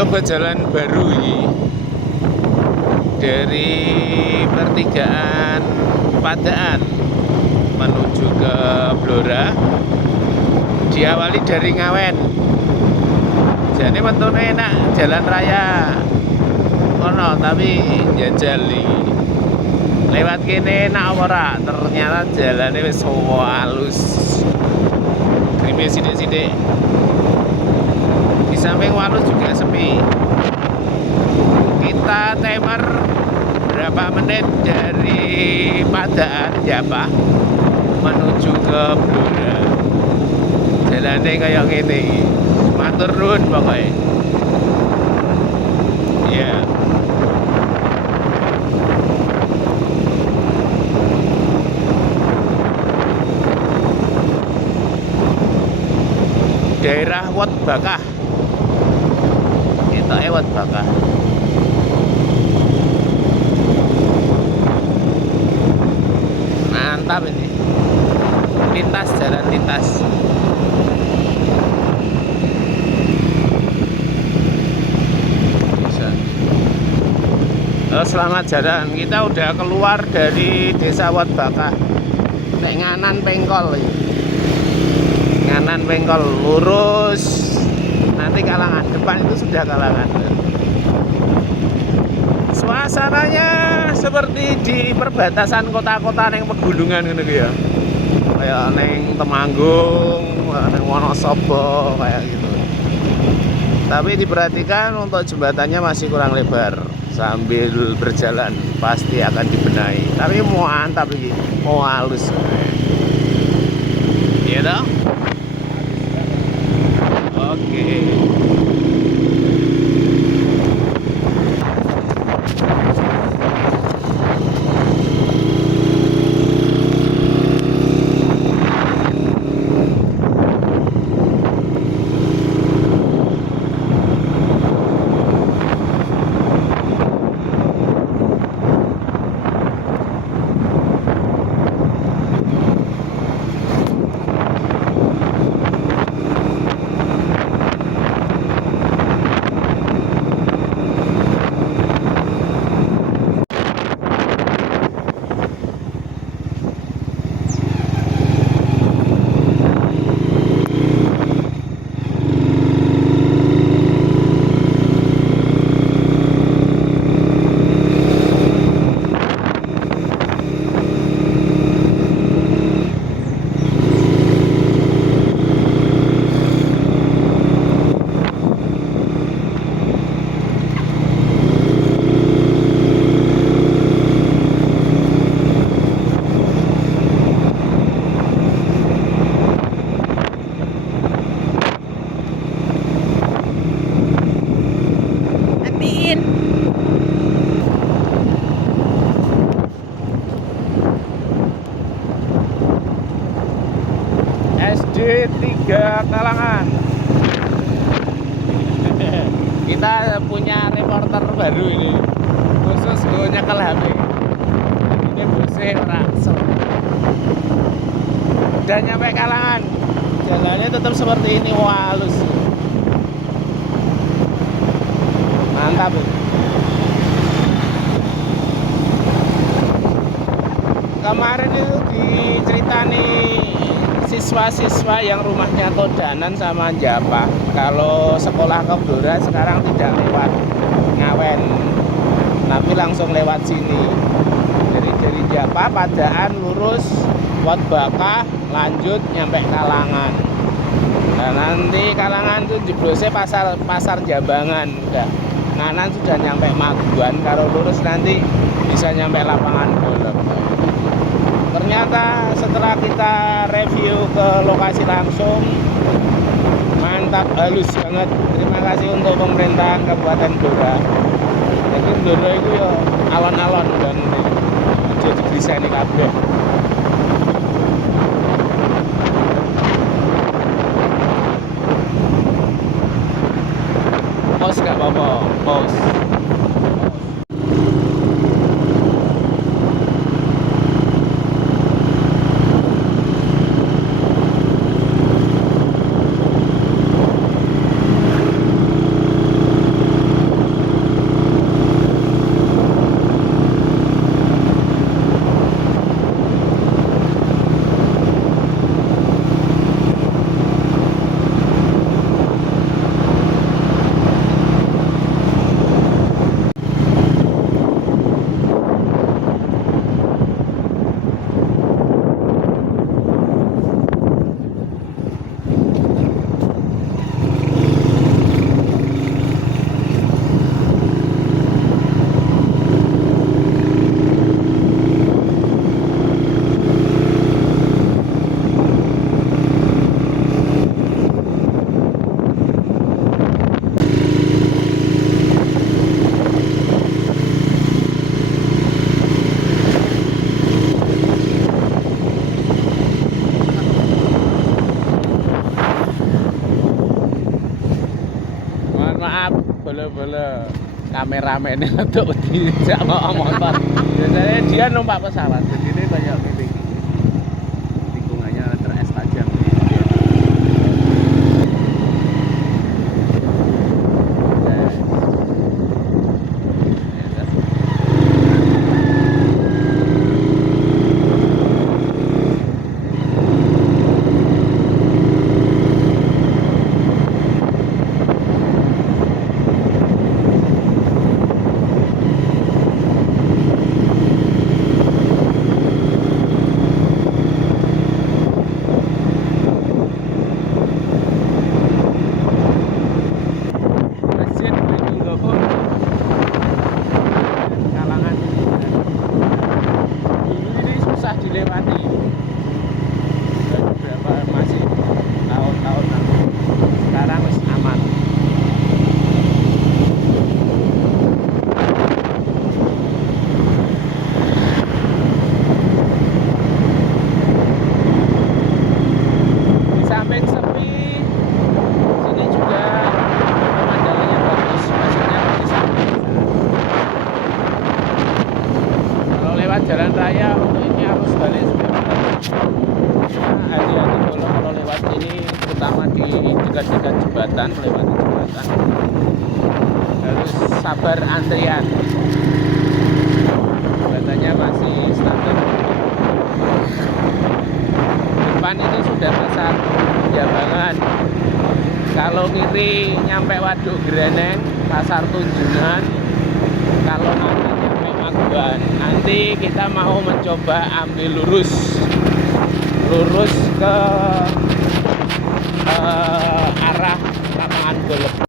coba jalan baru ini dari pertigaan Padaan menuju ke Blora. Diawali dari Ngawen. Jadi mentune enak jalan raya ono, tapi jajal iki. Lewat kene enak apa ora? Ternyata jalannya wis halus. Grimis sithik-sithik. Di samping halus juga sepi. Kita timer berapa menit dari Padaan Japah menuju ke Blora. Jalannya kayak gini, matur nuwun pokoknya. Ya. Daerah Wat Bakah. Kita Wat Bakah. Mantap ini. Lintas, jalan lintas. Selamat jalan. Kita udah keluar dari desa Wat Bakah. Nek nganan Pengkol ini. Nganan Pengkol lurus nanti Kalangan, depan itu sudah Kalangan. Suasananya seperti di perbatasan kota-kota neng pegunungan gitu ya, kayak neng Temanggung, neng Wonosobo kayak gitu. Tapi diperhatikan untuk jembatannya masih kurang lebar. Sambil berjalan pasti akan dibenahi. Tapi mantap ini, mau halus. Iya dong. Oke. SD 3 Kalangan. Kita punya reporter baru ini, khusus gue nyekel HP. Ini busnya raksel. Udah nyampe Kalangan. Jalannya tetap seperti ini, halus. Mantap. Kemarin itu diceritani siswa-siswa yang rumahnya Todanan sama Japah, kalau sekolah ke Blora sekarang tidak lewat Ngawen, tapi langsung lewat sini. Dari Japah, Padaan, lurus Wat Bakah, lanjut nyampe Kalangan. Nah, nanti Kalangan itu jeblosnya pasar Jambangan. Udah nganan sudah nyampe Maguan, kalau lurus nanti bisa nyampe lapangan bola. Ternyata setelah kita review ke lokasi langsung, mantap, halus banget. Terima kasih untuk pemerintahan Kabupaten Blora. Jadi Blora itu ya alon-alon dan jadi bisa ini kabeh. Pos gak apa-apa, pos. lho. Kameramen untuk dijak bawa motor. Biasanya dia numpak pesawat, jadi ini kayak gini. Tikungannya teres tajam. Dilewati dan beberapa masih tahun-tahun lalu, sekarang masih aman. Di samping sepi, sini juga pemandangannya bagus, maksudnya di samping. Kalau lewat jalan raya untuk ini arus balik sudah hati-hati kalau lewat ini, terutama di dekat-dekat jembatan, melewati jembatan harus sabar antrian. Jembatannya masih standar. Depan ini sudah pasar Jambangan. Kalau kiri nyampe Waduk Greneng, pasar Tunjungan. Kalau kanan nyampe Maguan. Nanti kita mau mencoba ambil lurus ke arah lapangan golf.